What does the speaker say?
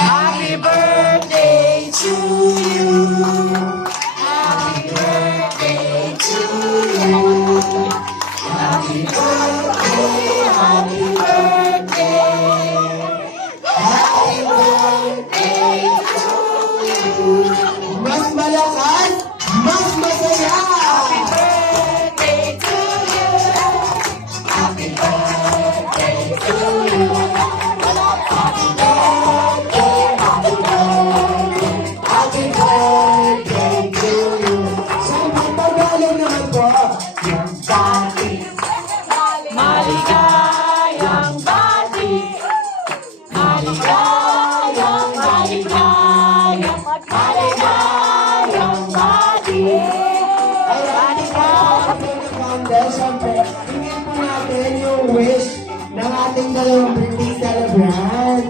Happy birthday to you. Happy birthday to you. Happy birthday, happy birthday. Happy birthday to you. Mas malakas, mas masaya. Happy birthday to you. Happy birthday to you. Happy birthday, happy birthday, happy birthday to you. Sa ibang Tagalog naman po. Yung bati, maligayang bati, maligayang